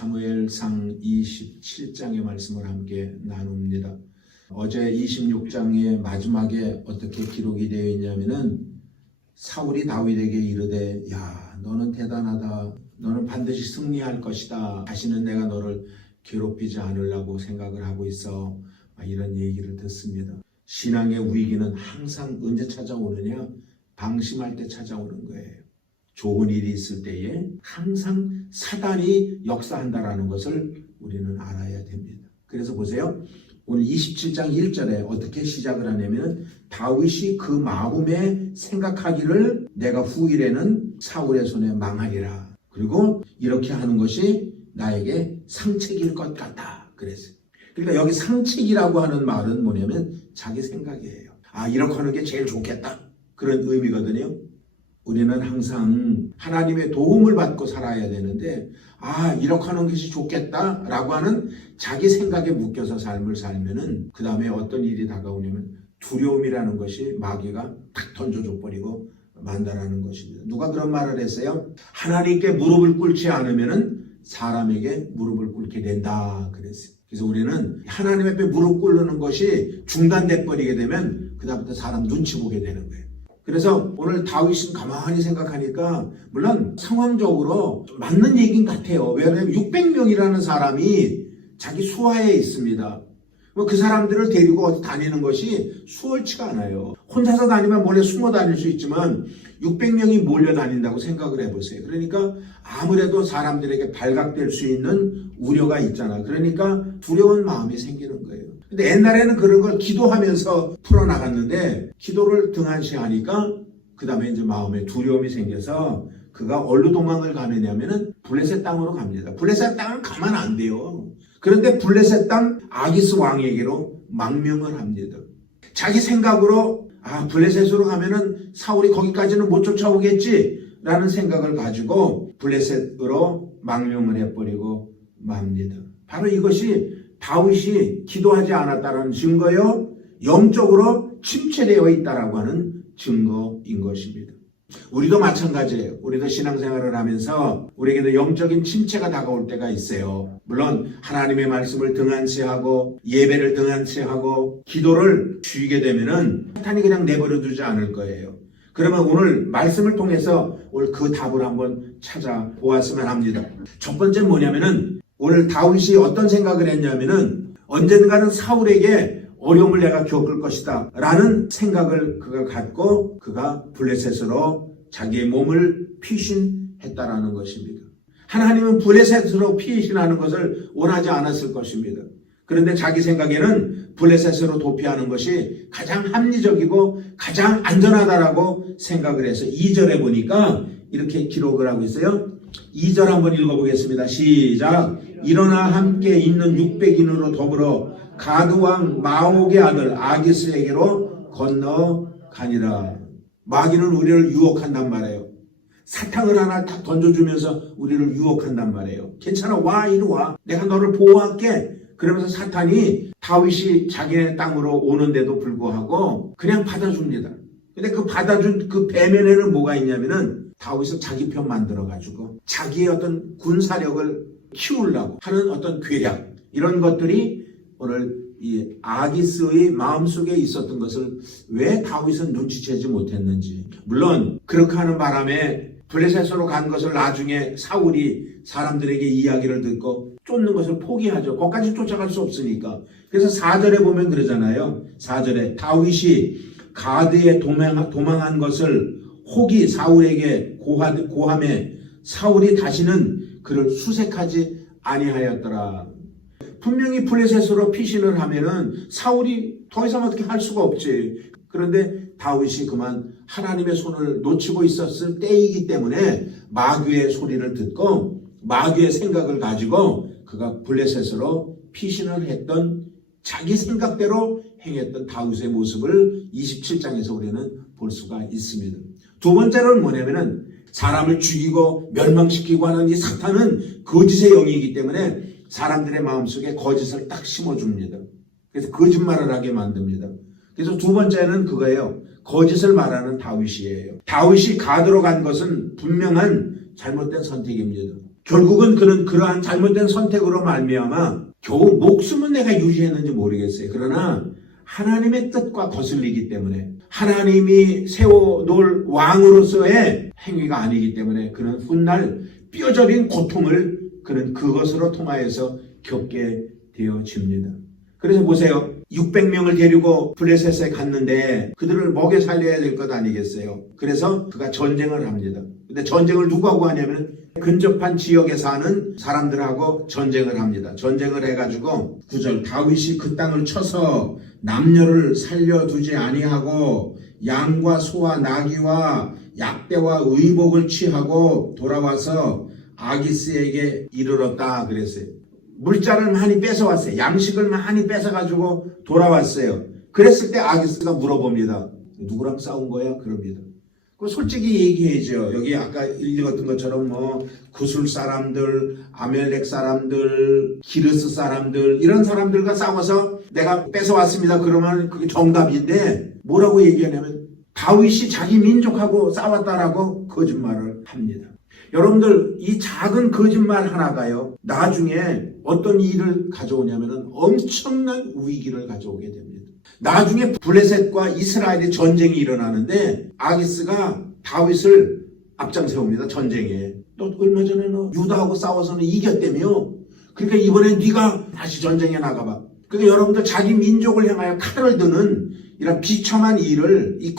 사무엘상 27장의 말씀을 함께 나눕니다. 어제 26장의 마지막에 어떻게 기록이 되어 있냐면은 사울이 다윗에게 이르되 야 너는 대단하다. 너는 반드시 승리할 것이다. 다시는 내가 너를 괴롭히지 않으려고 생각을 하고 있어. 이런 얘기를 듣습니다. 신앙의 위기는 항상 언제 찾아오느냐? 방심할 때 찾아오는 거예요. 좋은 일이 있을 때에 항상 사단이 역사한다라는 것을 우리는 알아야 됩니다. 그래서 보세요. 오늘 27장 1절에 어떻게 시작을 하냐면 다윗이 그 마음에 생각하기를 내가 후일에는 사울의 손에 망하리라. 그리고 이렇게 하는 것이 나에게 상책일 것 같다. 그랬어요. 그러니까 여기 상책이라고 하는 말은 뭐냐면 자기 생각이에요. 이렇게 하는 게 제일 좋겠다. 그런 의미거든요. 우리는 항상 하나님의 도움을 받고 살아야 되는데 이렇게 하는 것이 좋겠다라고 하는 자기 생각에 묶여서 삶을 살면은 그 다음에 어떤 일이 다가오냐면 두려움이라는 것이 마귀가 탁 던져줘 버리고 만다라는 것입니다. 누가 그런 말을 했어요? 하나님께 무릎을 꿇지 않으면은 사람에게 무릎을 꿇게 된다 그랬어요. 그래서 우리는 하나님 앞에 무릎 꿇는 것이 중단돼 버리게 되면 그 다음부터 사람 눈치 보게 되는 거예요. 그래서 오늘 다윗은 가만히 생각하니까 물론 상황적으로 맞는 얘기인 것 같아요. 왜냐하면 600명이라는 사람이 자기 수하에 있습니다. 그 사람들을 데리고 어디 다니는 것이 수월치가 않아요. 혼자서 다니면 몰래 숨어 다닐 수 있지만 600명이 몰려 다닌다고 생각을 해보세요. 그러니까 아무래도 사람들에게 발각될 수 있는 우려가 있잖아. 그러니까 두려운 마음이 생기는 거예요. 근데 옛날에는 그런 걸 기도하면서 풀어나갔는데 기도를 등한시하니까 그 다음에 이제 마음에 두려움이 생겨서 그가 어디로 도망을 가느냐면은 블레셋 땅으로 갑니다. 블레셋 땅은 가면 안 돼요. 그런데 블레셋 땅 아기스 왕에게로 망명을 합니다. 자기 생각으로 블레셋으로 가면은 사울이 거기까지는 못 쫓아오겠지라는 생각을 가지고 블레셋으로 망명을 해버리고 맙니다. 바로 이것이 다윗이 기도하지 않았다는 증거요, 영적으로 침체되어 있다라고 하는 증거인 것입니다. 우리도 마찬가지예요. 우리도 신앙생활을 하면서 우리에게도 영적인 침체가 다가올 때가 있어요. 물론 하나님의 말씀을 등한시하고 예배를 등한시하고 기도를 쉬게 되면은 사탄이 그냥 내버려 두지 않을 거예요. 그러면 오늘 말씀을 통해서 오늘 그 답을 한번 찾아보았으면 합니다. 첫 번째는 뭐냐면은 오늘 다윗이 어떤 생각을 했냐면은 언젠가는 사울에게 어려움을 내가 겪을 것이다 라는 생각을 그가 갖고 그가 블레셋으로 자기의 몸을 피신했다라는 것입니다. 하나님은 블레셋으로 피신하는 것을 원하지 않았을 것입니다. 그런데 자기 생각에는 블레셋으로 도피하는 것이 가장 합리적이고 가장 안전하다라고 생각을 해서 2절에 보니까 이렇게 기록을 하고 있어요. 2절 한번 읽어보겠습니다. 시작. 일어나 함께 있는 600인으로 더불어 가드왕 마옥의 아들 아기스에게로 건너가니라. 마귀는 우리를 유혹한단 말이에요. 사탕을 하나 딱 던져주면서 우리를 유혹한단 말이에요. 괜찮아, 와, 이리 와. 내가 너를 보호할게. 그러면서 사탄이 다윗이 자기네 땅으로 오는데도 불구하고 그냥 받아줍니다. 근데 그 받아준 그 배면에는 뭐가 있냐면은 다윗은 자기 편 만들어가지고 자기의 어떤 군사력을 키우려고 하는 어떤 계략, 이런 것들이 오늘 이 아기스의 마음속에 있었던 것을 왜 다윗은 눈치채지 못했는지. 물론 그렇게 하는 바람에 블레셋으로 간 것을 나중에 사울이 사람들에게 이야기를 듣고 쫓는 것을 포기하죠. 거기까지 쫓아갈 수 없으니까. 그래서 4절에 보면 그러잖아요. 4절에 다윗이 가드에 도망한 것을 혹이 사울에게 고함에 사울이 다시는 그를 수색하지 아니하였더라. 분명히 블레셋으로 피신을 하면은 사울이 더 이상 어떻게 할 수가 없지. 그런데 다윗이 그만 하나님의 손을 놓치고 있었을 때이기 때문에 마귀의 소리를 듣고 마귀의 생각을 가지고 그가 블레셋으로 피신을 했던 자기 생각대로 행했던 다윗의 모습을 27장에서 우리는 볼 수가 있습니다. 두 번째는 뭐냐면은 사람을 죽이고 멸망시키고 하는 이 사탄은 거짓의 영이기 때문에 사람들의 마음속에 거짓을 딱 심어줍니다. 그래서 거짓말을 하게 만듭니다. 그래서 두 번째는 그거예요. 거짓을 말하는 다윗이에요. 다윗이 가드로 간 것은 분명한 잘못된 선택입니다. 결국은 그는 그러한 잘못된 선택으로 말미암아 겨우 목숨은 내가 유지했는지 모르겠어요. 그러나 하나님의 뜻과 거슬리기 때문에 하나님이 세워놓을 왕으로서의 행위가 아니기 때문에 그는 훗날 뼈저린 고통을 그는 그것으로 통하여서 겪게 되어집니다. 그래서 보세요. 600명을 데리고 블레셋에 갔는데 그들을 먹여 살려야 될 것 아니겠어요. 그래서 그가 전쟁을 합니다. 근데 전쟁을 누구하고 하냐면 근접한 지역에 사는 사람들하고 전쟁을 합니다. 전쟁을 해가지고 9절 다윗이 그 땅을 쳐서 남녀를 살려두지 아니하고 양과 소와 나귀와 약대와 의복을 취하고 돌아와서 아기스에게 이르렀다 그랬어요. 물자를 많이 뺏어왔어요. 양식을 많이 뺏어가지고 돌아왔어요. 그랬을 때 아기스가 물어봅니다. 누구랑 싸운 거야? 그럽니다. 솔직히 얘기해야죠. 여기 아까 읽었던 것처럼 뭐 구술 사람들, 아멜렉 사람들, 기르스 사람들 이런 사람들과 싸워서 내가 뺏어왔습니다. 그러면 그게 정답인데 뭐라고 얘기하냐면 다윗이 자기 민족하고 싸웠다라고 거짓말을 합니다. 여러분들 이 작은 거짓말 하나가요 나중에 어떤 일을 가져오냐면 엄청난 위기를 가져오게 됩니다. 나중에 블레셋과 이스라엘의 전쟁이 일어나는데 아기스가 다윗을 앞장세웁니다. 전쟁에. 또 얼마 전에 유다하고 싸워서는 이겼다며. 그러니까 이번에 네가 다시 전쟁에 나가봐. 그러니까 여러분들 자기 민족을 향하여 칼을 드는 이런 비참한 일을 이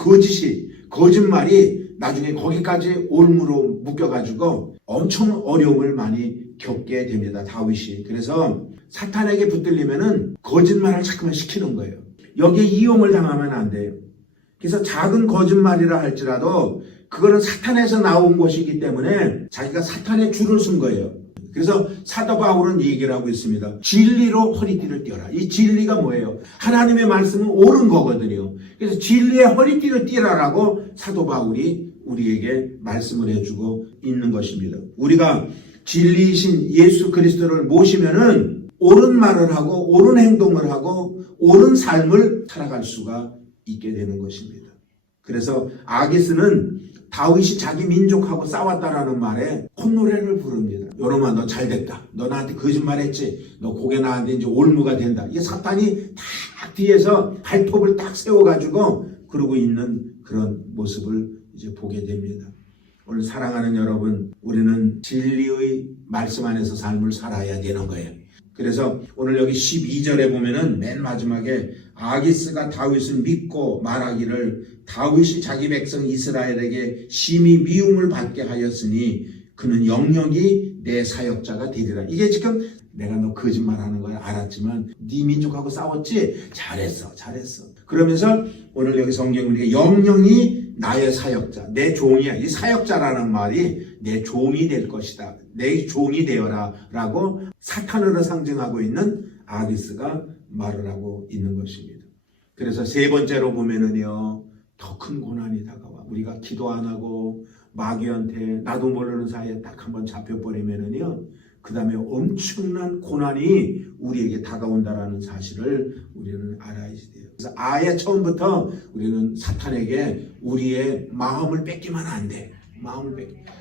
거짓말이 나중에 거기까지 올무로 묶여가지고 엄청 어려움을 많이 겪게 됩니다. 다윗이. 그래서 사탄에게 붙들리면은 거짓말을 자꾸만 시키는 거예요. 여기에 이용을 당하면 안 돼요. 그래서 작은 거짓말이라 할지라도 그거는 사탄에서 나온 것이기 때문에 자기가 사탄의 줄을 쓴 거예요. 그래서 사도 바울은 얘기를 하고 있습니다. 진리로 허리띠를 띄어라. 이 진리가 뭐예요? 하나님의 말씀은 옳은 거거든요. 그래서 진리의 허리띠를 띄어라라고 사도 바울이 우리에게 말씀을 해주고 있는 것입니다. 우리가 진리이신 예수 그리스도를 모시면은 옳은 말을 하고 옳은 행동을 하고 옳은 삶을 살아갈 수가 있게 되는 것입니다. 그래서 아기스는 다윗이 자기 민족하고 싸웠다라는 말에 콧노래를 부릅니다. 여러분아 너 잘됐다. 너 나한테 거짓말했지. 너 그게 나한테 이제 올무가 된다. 이게 사탄이 딱 뒤에서 발톱을 딱 세워가지고 그러고 있는 그런 모습을 이제 보게 됩니다. 오늘 사랑하는 여러분, 우리는 진리의 말씀 안에서 삶을 살아야 되는 거예요. 그래서 오늘 여기 12절에 보면은 맨 마지막에 아기스가 다윗을 믿고 말하기를 다윗이 자기 백성 이스라엘에게 심히 미움을 받게 하였으니 그는 영영이 내 사역자가 되리라. 이게 지금 내가 너 거짓말하는 걸 알았지만 네 민족하고 싸웠지? 잘했어. 그러면서 오늘 여기 성경에 우리가 영영이 나의 사역자, 내 종이야. 이 사역자라는 말이 내 종이 될 것이다. 내 종이 되어라 라고 사탄으로 상징하고 있는 아기스가 말을 하고 있는 것입니다. 그래서 세 번째로 보면은요, 더 큰 고난이 다가와. 우리가 기도 안 하고 마귀한테 나도 모르는 사이에 딱 한번 잡혀버리면은요, 그 다음에 엄청난 고난이 우리에게 다가온다라는 사실을 우리는 알아야 돼요. 그래서 아예 처음부터 우리는 사탄에게 우리의 마음을 뺏기면 안 돼.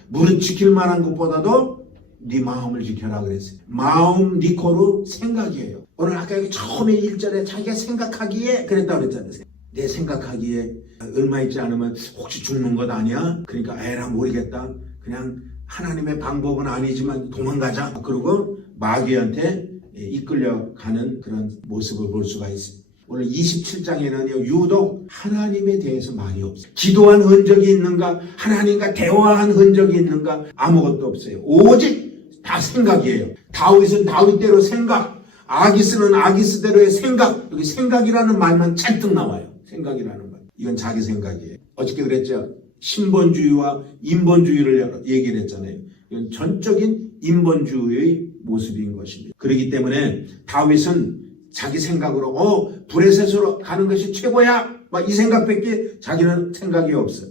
무릇 지킬 만한 것보다도 네 마음을 지켜라 그랬어요. 마음 니코로 생각이에요. 오늘 아까 여기 처음에 1절에 자기가 생각하기에 그랬다 그랬잖아요. 내 생각하기에 얼마 있지 않으면 혹시 죽는 것 아니야? 그러니까 에라 모르겠다. 그냥 하나님의 방법은 아니지만 도망가자. 그리고 마귀한테 이끌려가는 그런 모습을 볼 수가 있습니다. 오늘 27장에는요, 유독 하나님에 대해서 말이 없어요. 기도한 흔적이 있는가? 하나님과 대화한 흔적이 있는가? 아무것도 없어요. 오직 다 생각이에요. 다윗은 다윗대로 생각, 아기스는 아기스대로의 생각. 여기 생각이라는 말만 잔뜩 나와요. 생각이라는 말. 이건 자기 생각이에요. 어저께 그랬죠? 신본주의와 인본주의를 얘기를 했잖아요. 이건 전적인 인본주의의 모습인 것입니다. 그렇기 때문에 다윗은 자기 생각으로 브레셋으로 가는 것이 최고야 막 이 생각밖에 자기는 생각이 없어요.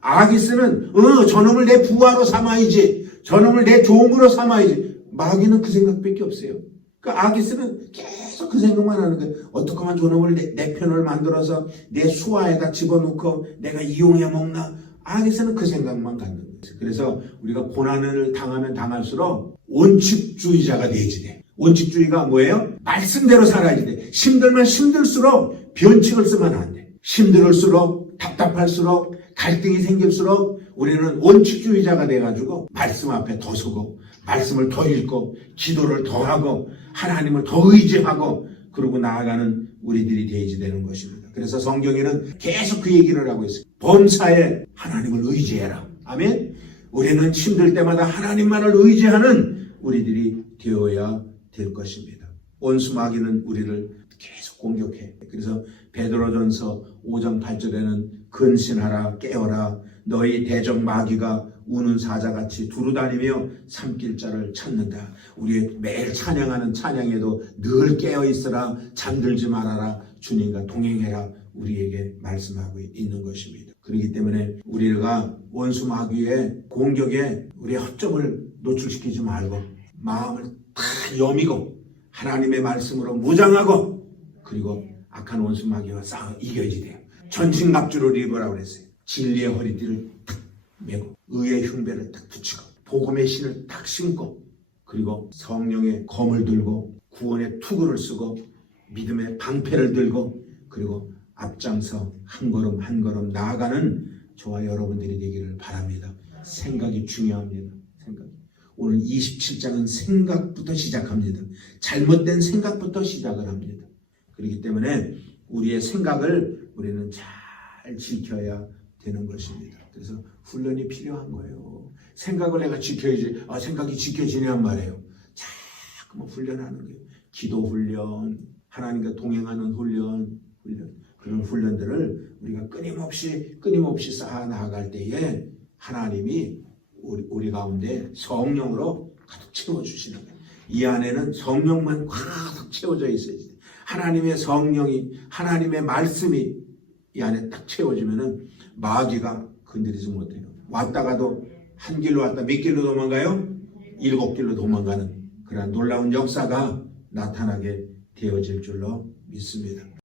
아기스는 저놈을 내 부하로 삼아야지, 저놈을 내 종으로 삼아야지. 마귀는 그 생각밖에 없어요. 그 아기스는 계속 그 생각만 하는 거예요. 어떻게 하면 저놈을 내 편을 만들어서 내 수하에다 집어넣고 내가 이용해 먹나. 아기스는 그 생각만 갖는 거예요. 그래서 우리가 고난을 당하면 당할수록 원칙주의자가 돼야지 돼. 원칙주의가 뭐예요? 말씀대로 살아야지 돼. 힘들면 힘들수록 변칙을 쓰면 안 돼. 힘들을수록 답답할수록 갈등이 생길수록 우리는 원칙주의자가 돼가지고 말씀 앞에 더 서고 말씀을 더 읽고 기도를 더 하고 하나님을 더 의지하고 그러고 나아가는 우리들이 되어야지 되는 것입니다. 그래서 성경에는 계속 그 얘기를 하고 있어요. 범사에 하나님을 의지해라. 아멘. 우리는 힘들 때마다 하나님만을 의지하는 우리들이 되어야 될 것입니다. 원수 마귀는 우리를 계속 공격해. 그래서 베드로전서 5장 8절에는 근신하라 깨어라 너희 대적 마귀가 우는 사자같이 두루다니며 삼킬 자를 찾는다. 우리 매일 찬양하는 찬양에도 늘 깨어있으라 잠들지 말아라 주님과 동행해라 우리에게 말씀하고 있는 것입니다. 그렇기 때문에 우리가 원수 마귀의 공격에 우리의 허점을 노출시키지 말고 마음을 다 여미고 하나님의 말씀으로 무장하고 그리고 악한 원수 마귀와 싸워 이겨야지 돼요. 전신갑주를 입으라고 그랬어요. 진리의 허리띠를 탁 메고 의의 흉배를 딱 붙이고 복음의 신을 딱 신고 그리고 성령의 검을 들고 구원의 투구를 쓰고 믿음의 방패를 들고 그리고 앞장서 한 걸음 한 걸음 나아가는 저와 여러분들이 되기를 바랍니다. 생각이 중요합니다. 생각. 오늘 27장은 생각부터 시작합니다. 잘못된 생각부터 시작을 합니다. 그렇기 때문에 우리의 생각을 우리는 잘 지켜야 되는 것입니다. 그래서 훈련이 필요한 거예요. 생각을 내가 지켜야지. 생각이 지켜지냔 말이에요. 자꾸만 훈련하는 거예요. 기도 훈련, 하나님과 동행하는 훈련. 그런 훈련들을 우리가 끊임없이 쌓아 나아갈 때에 하나님이 우리 가운데 성령으로 가득 채워주시는 거예요. 이 안에는 성령만 가득 채워져 있어야지. 하나님의 성령이, 하나님의 말씀이 이 안에 딱 채워지면은 마귀가 건드리지 못해요. 왔다가도 한 길로 왔다 몇 길로 도망가요? 7길로 도망가는 그러한 놀라운 역사가 나타나게 되어질 줄로 믿습니다.